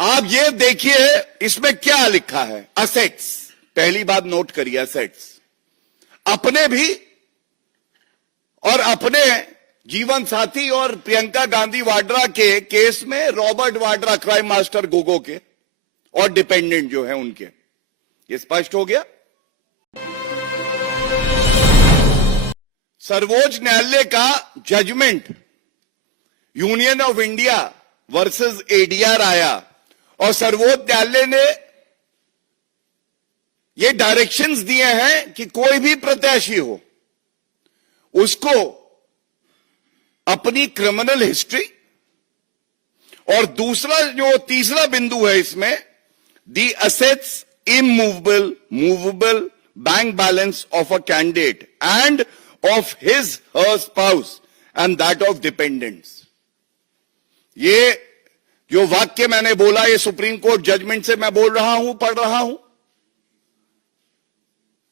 आप ये देखिए इसमें क्या लिखा है, असेट्स। पहली बात नोट करिए, असेट्स अपने भी और अपने जीवन साथी और प्रियंका गांधी वाड्रा के केस में Robert Vadra crime master Gogo के और डिपेंडेंट जो है उनके, ये स्पष्ट हो गया। सर्वोच्च न्यायालय का judgment union of India versus ADR आया और सर्वोच्च न्यायालय ने ये डायरेक्शंस दिए हैं कि कोई भी प्रत्याशी हो उसको अपनी क्रिमिनल हिस्ट्री और दूसरा जो तीसरा बिंदु है इसमें, the assets, immovable, movable bank balance of a candidate end of his her spouse and that of dependents. ये जो वाक्य मैंने बोला ये सुप्रीम कोर्ट जजमेंट से मैं बोल रहा हूं, पढ़ रहा हूं।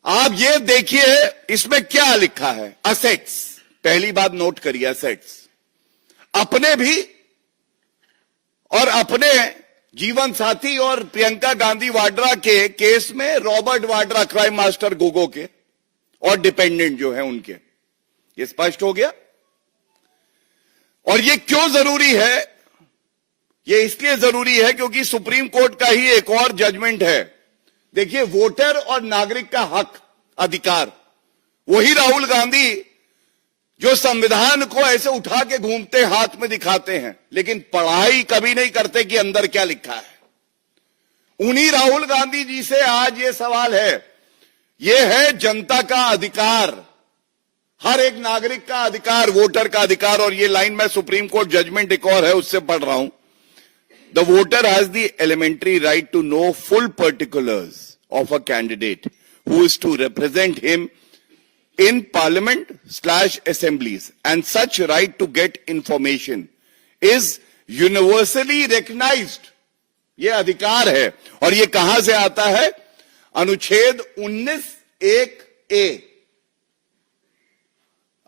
आप ये देखिए इसमें क्या लिखा है, असेट्स। पहली बात नोट करिए, असेट्स अपने भी और अपने जीवन साथी और प्रियंका गांधी वाड्रा के केस में Robert Vadra crime master Gogo के और डिपेंडेंट जो है उनके, ये स्पष्ट हो गया। और ये क्यों जरूरी है? ये इसलिए जरूरी है क्योंकि सुप्रीम कोर्ट का ही एक और जजमेंट है। देखिए, वोटर और नागरिक का हक, अधिकार, वही राहुल गांधी जो संविधान को ऐसे उठा के घूमते हाथ में दिखाते हैं लेकिन पढ़ाई कभी नहीं करते कि अंदर क्या लिखा है। उन्हीं राहुल गांधी जी से आज ये सवाल है। ये है जनता का अधिकार, हर एक नागरिक का अधिकार, वोटर का अधिकार। और ये लाइन मैं सुप्रीम कोर्ट जजमेंट एक और है उससे पढ़ रहा हूं। The voter has the elementary right to know full particulars of a candidate who is to represent him in parliament/assemblies, and such right to get information is universally recognized. ये अधिकार है। और ये कहां से आता है? अनुच्छेद 19(1)(a,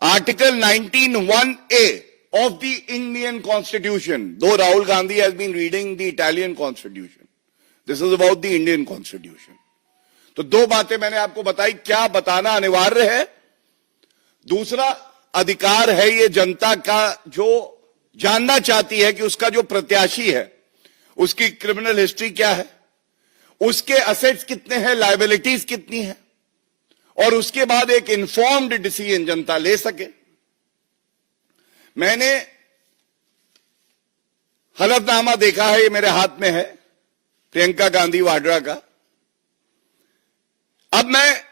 article 19(1)(a of the Indian Constitution. Though Rahul Gandhi has been reading the Italian Constitution, this is about the Indian Constitution. तो दो बातें मैंने आपको बताई, क्या बताना अनिवार्य है। दूसरा अधिकार है ये जनता का जो जानना चाहती है कि उसका जो प्रत्याशी है उसकी क्रिमिनल हिस्ट्री क्या है, उसके असेट्स कितने हैं, लायबिलिटीज कितनी है, और उसके बाद एक इन्फॉर्म्ड डिसीजन जनता ले सके। मैंने हलफनामा देखा है, ये मेरे हाथ में है, प्रियंका गांधी वाड्रा का। अब मैं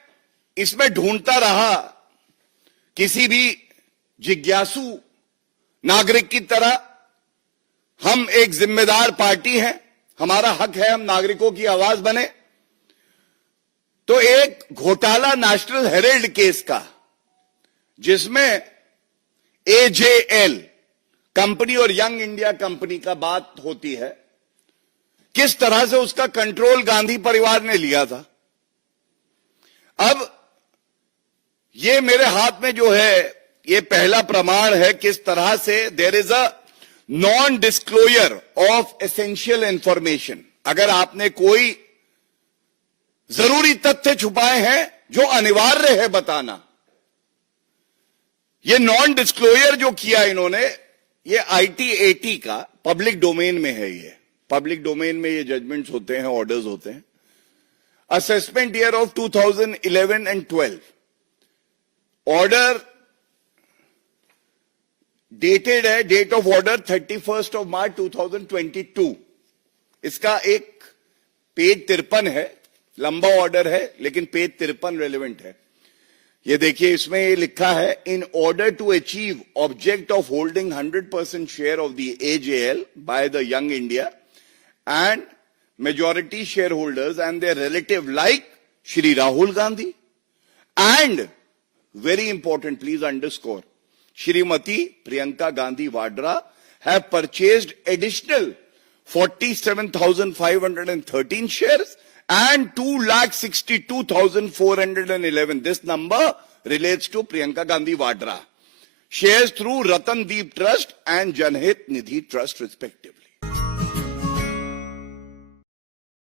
इसमें ढूंढता रहा किसी भी जिज्ञासु नागरिक की तरह। हम एक जिम्मेदार पार्टी हैं, हमारा हक है हम नागरिकों की आवाज बने। तो एक घोटाला नेशनल हेराल्ड केस का, जिसमें AJL कंपनी और यंग इंडिया कंपनी का बात होती है, किस तरह से उसका कंट्रोल गांधी परिवार ने लिया था। अब ये मेरे हाथ में जो है ये पहला प्रमाण है किस तरह से there is a non disclosure of essential information. अगर आपने कोई जरूरी तथ्य छुपाए हैं जो अनिवार्य है बताना, ये नॉन डिस्क्लोजर जो किया इन्होंने, ये IT/80 का पब्लिक डोमेन में है। ये पब्लिक डोमेन में ये जजमेंट्स होते हैं, ऑर्डर्स होते हैं। Assessment year of 2011 and 12, order dated है, डेट ऑफ ऑर्डर 31 मार्च 2022। इसका एक पेज 53 है, लंबा ऑर्डर है लेकिन पेज 53 रेलेवेंट है। ये देखिए, इसमें ये लिखा है, in order to achieve object of holding 100% share of the AJL by the young India and majority share holders and their relative like Shri Rahul Gandhi and, very important, please underscore, Shrimati Priyanka Gandhi Vadra have purchased additional 47,513 shares and 2,62,411. This number relates to Priyanka Gandhi Vadra. Shares through Ratan Deep Trust and Janhit Nidhi Trust respectively.